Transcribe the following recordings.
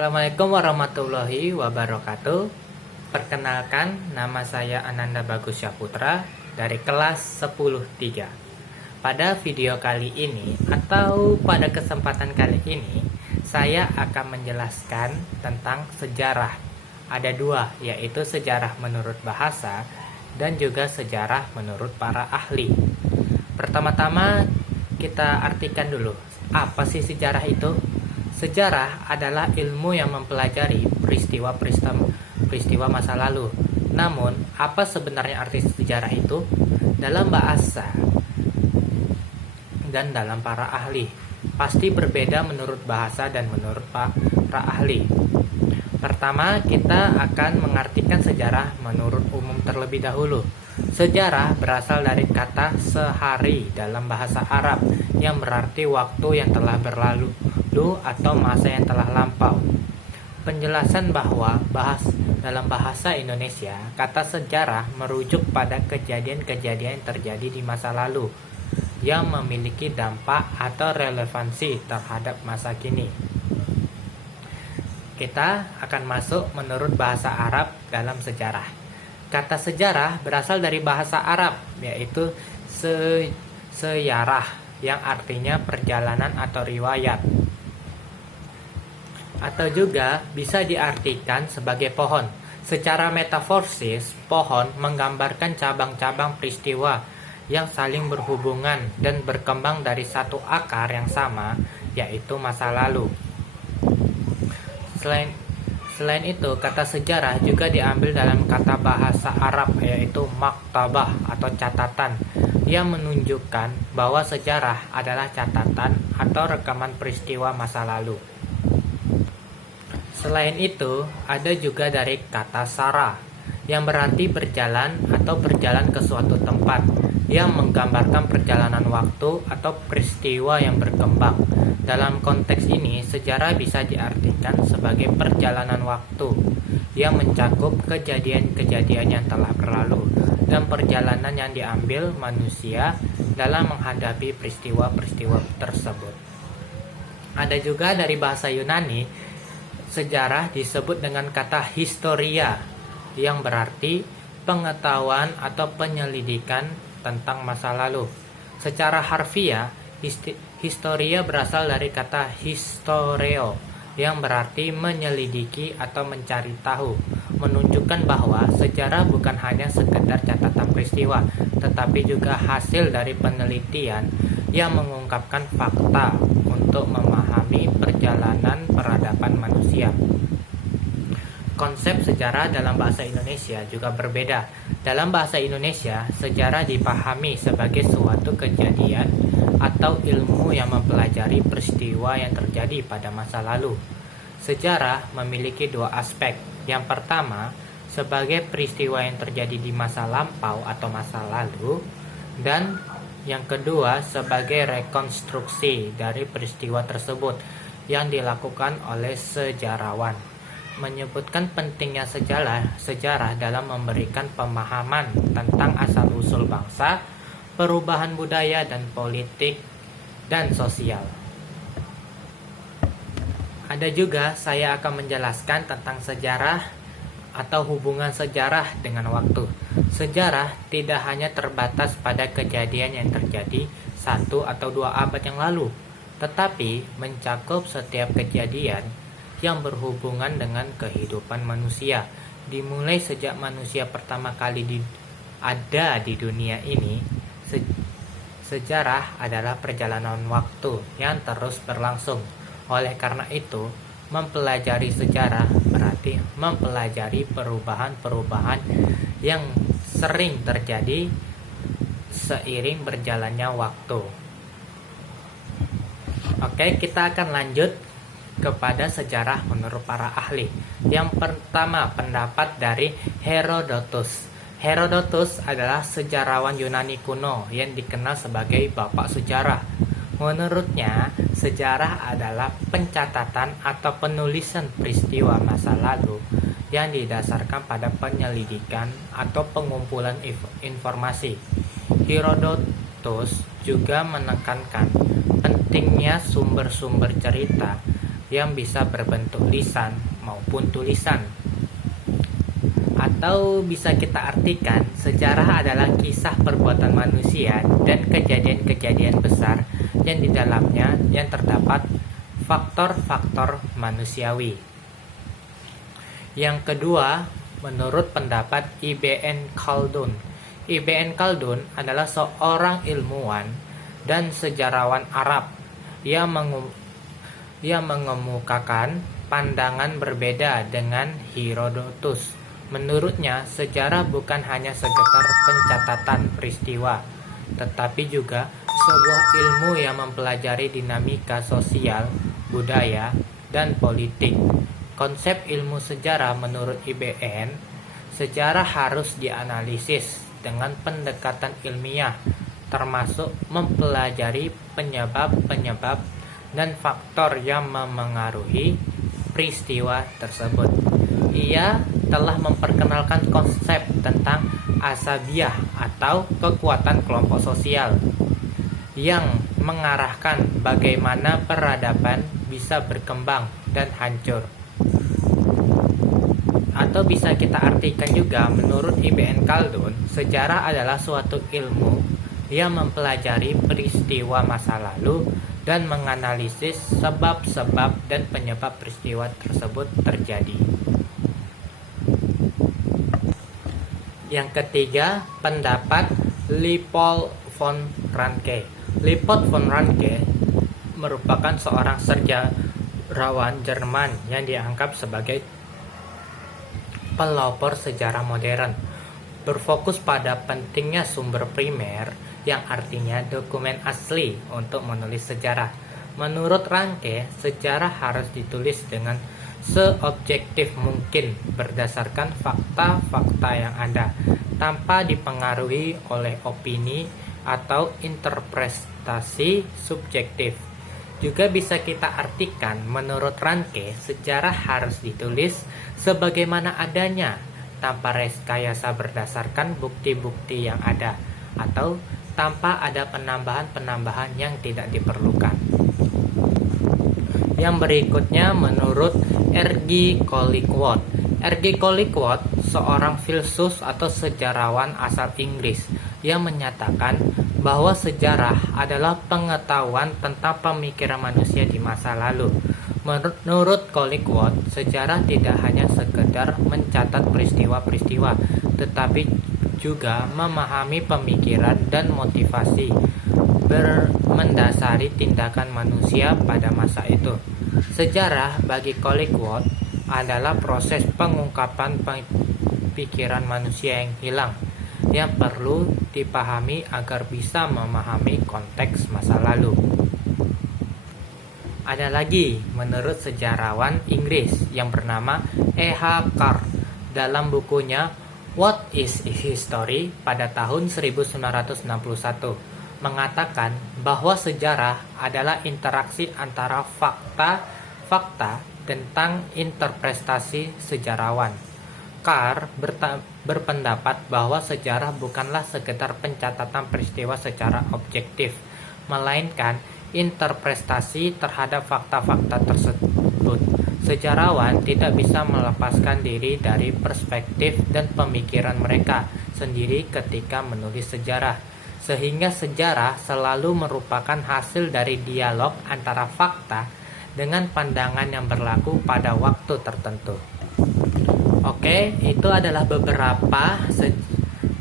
Assalamualaikum warahmatullahi wabarakatuh. Perkenalkan, nama saya Ananda Bagus Syaputra dari kelas 10-3. Pada video kali ini atau pada kesempatan kali ini, saya akan menjelaskan tentang sejarah. Ada dua, yaitu sejarah menurut bahasa dan juga sejarah menurut para ahli. Pertama-tama kita artikan dulu, apa sih sejarah itu? Sejarah adalah ilmu yang mempelajari peristiwa masa lalu. Namun, apa sebenarnya arti sejarah itu? Dalam bahasa dan dalam para ahli, pasti berbeda menurut bahasa dan menurut para ahli. Pertama, kita akan mengartikan sejarah menurut umum terlebih dahulu. Sejarah berasal dari kata sehari dalam bahasa Arab yang berarti waktu yang telah berlalu atau masa yang telah lampau. Penjelasan bahwa dalam bahasa Indonesia, kata sejarah merujuk pada kejadian-kejadian yang terjadi di masa lalu yang memiliki dampak atau relevansi terhadap masa kini. Kita akan masuk menurut bahasa Arab dalam sejarah. Kata sejarah berasal dari bahasa Arab, yaitu seyarah, yang artinya perjalanan atau riwayat. Atau juga bisa diartikan sebagai pohon. Secara metaforsis, pohon menggambarkan cabang-cabang peristiwa yang saling berhubungan dan berkembang dari satu akar yang sama, yaitu masa lalu. Selain itu, kata sejarah juga diambil dalam kata bahasa Arab, yaitu maktabah atau catatan, yang menunjukkan bahwa sejarah adalah catatan atau rekaman peristiwa masa lalu. Selain itu, ada juga dari kata sara, yang berarti berjalan atau berjalan ke suatu tempat, yang menggambarkan perjalanan waktu atau peristiwa yang berkembang. Dalam konteks ini, sejarah bisa diartikan sebagai perjalanan waktu yang mencakup kejadian-kejadian yang telah berlalu dan perjalanan yang diambil manusia dalam menghadapi peristiwa-peristiwa tersebut. Ada juga dari bahasa Yunani, sejarah disebut dengan kata historia yang berarti pengetahuan atau penyelidikan tentang masa lalu. Secara harfiah, historia berasal dari kata historeo yang berarti menyelidiki atau mencari tahu, menunjukkan bahwa sejarah bukan hanya sekedar catatan peristiwa, tetapi juga hasil dari penelitian yang mengungkapkan fakta untuk memahami perjalanan peradaban manusia. Konsep sejarah dalam bahasa Indonesia juga berbeda. Dalam bahasa Indonesia, sejarah dipahami sebagai suatu kejadian atau ilmu yang mempelajari peristiwa yang terjadi pada masa lalu. Sejarah memiliki dua aspek. Yang pertama, sebagai peristiwa yang terjadi di masa lampau atau masa lalu, dan yang kedua sebagai rekonstruksi dari peristiwa tersebut yang dilakukan oleh sejarawan. Menyebutkan pentingnya sejarah dalam memberikan pemahaman tentang asal-usul bangsa, perubahan budaya dan politik dan sosial. Ada juga saya akan menjelaskan tentang sejarah atau hubungan sejarah dengan waktu. Sejarah tidak hanya terbatas pada kejadian yang terjadi 1 atau 2 abad yang lalu, tetapi mencakup setiap kejadian yang berhubungan dengan kehidupan manusia, dimulai sejak manusia pertama kali ada di dunia ini. Sejarah adalah perjalanan waktu yang terus berlangsung. Oleh karena itu, mempelajari sejarah berarti mempelajari perubahan-perubahan yang sering terjadi seiring berjalannya waktu. Oke, kita akan lanjut kepada sejarah menurut para ahli. Yang pertama, pendapat dari Herodotus. Herodotus adalah sejarawan Yunani kuno yang dikenal sebagai bapak sejarah. Menurutnya, sejarah adalah pencatatan atau penulisan peristiwa masa lalu yang didasarkan pada penyelidikan atau pengumpulan informasi. Herodotus juga menekankan pentingnya sumber-sumber cerita yang bisa berbentuk lisan maupun tulisan. Atau bisa kita artikan, sejarah adalah kisah perbuatan manusia dan kejadian-kejadian besar yang di dalamnya yang terdapat faktor-faktor manusiawi. Yang kedua, menurut pendapat Ibn Khaldun. Ibn Khaldun adalah seorang ilmuwan dan sejarawan Arab yang mengemukakan pandangan berbeda dengan Herodotus. Menurutnya, sejarah bukan hanya sekedar pencatatan peristiwa, tetapi juga sebuah ilmu yang mempelajari dinamika sosial, budaya, dan politik. Konsep ilmu sejarah menurut IBN, sejarah harus dianalisis dengan pendekatan ilmiah, termasuk mempelajari penyebab-penyebab dan faktor yang memengaruhi peristiwa tersebut. Ia telah memperkenalkan konsep tentang asabiyah atau kekuatan kelompok sosial yang mengarahkan bagaimana peradaban bisa berkembang dan hancur. Atau bisa kita artikan juga, menurut Ibn Khaldun, sejarah adalah suatu ilmu yang mempelajari peristiwa masa lalu dan menganalisis sebab-sebab dan penyebab peristiwa tersebut terjadi. Yang ketiga, pendapat Leopold von Ranke. Leopold von Ranke merupakan seorang sejarawan Jerman yang dianggap sebagai pelopor sejarah modern, berfokus pada pentingnya sumber primer, yang artinya dokumen asli untuk menulis sejarah. Menurut Ranke, sejarah harus ditulis dengan seobjektif mungkin berdasarkan fakta-fakta yang ada, tanpa dipengaruhi oleh opini atau interpretasi subjektif. Juga bisa kita artikan, menurut Ranke, sejarah harus ditulis sebagaimana adanya, tanpa rekayasa berdasarkan bukti-bukti yang ada, atau tanpa ada penambahan-penambahan yang tidak diperlukan. Yang berikutnya menurut R.G. Collingwood. R.G. Collingwood seorang filsuf atau sejarawan asal Inggris yang menyatakan bahwa sejarah adalah pengetahuan tentang pemikiran manusia di masa lalu. Menurut Collingwood, sejarah tidak hanya sekedar mencatat peristiwa-peristiwa, tetapi juga memahami pemikiran dan motivasi mendasari tindakan manusia pada masa itu. Sejarah bagi Collingwood adalah proses pengungkapan pikiran manusia yang hilang, yang perlu dipahami agar bisa memahami konteks masa lalu. Ada lagi menurut sejarawan Inggris yang bernama E.H. Carr dalam bukunya What is History pada tahun 1961 mengatakan bahwa sejarah adalah interaksi antara fakta tentang interpretasi sejarawan. Carr berpendapat bahwa sejarah bukanlah sekedar pencatatan peristiwa secara objektif, melainkan interpretasi terhadap fakta-fakta tersebut. Sejarawan tidak bisa melepaskan diri dari perspektif dan pemikiran mereka sendiri ketika menulis sejarah, sehingga sejarah selalu merupakan hasil dari dialog antara fakta dengan pandangan yang berlaku pada waktu tertentu. Oke, itu adalah beberapa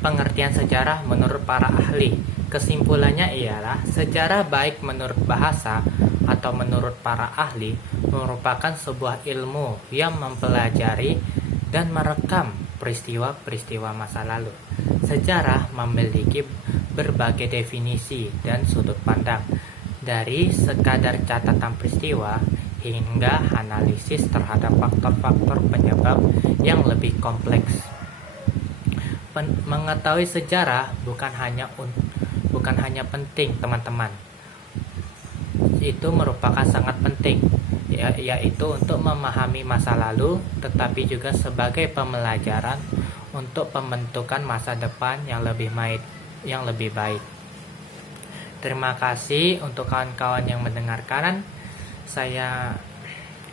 pengertian sejarah menurut para ahli. Kesimpulannya ialah sejarah baik menurut bahasa atau menurut para ahli merupakan sebuah ilmu yang mempelajari dan merekam peristiwa-peristiwa masa lalu. Sejarah memiliki berbagai definisi dan sudut pandang, dari sekadar catatan peristiwa hingga analisis terhadap faktor-faktor penyebab yang lebih kompleks. Mengetahui sejarah bukan hanya penting, teman-teman. Itu merupakan sangat penting, yaitu untuk memahami masa lalu, tetapi juga sebagai pembelajaran untuk pembentukan masa depan yang lebih baik. Terima kasih untuk kawan-kawan yang mendengarkan. Saya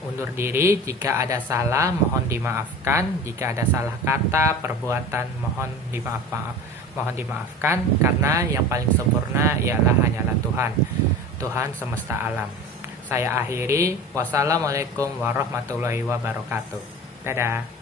undur diri. Jika ada salah, mohon dimaafkan. Jika ada salah kata, perbuatan, mohon dimaafkan, karena yang paling sempurna ialah hanyalah Tuhan, Tuhan semesta alam. Saya akhiri. Wassalamualaikum warahmatullahi wabarakatuh. Dadah.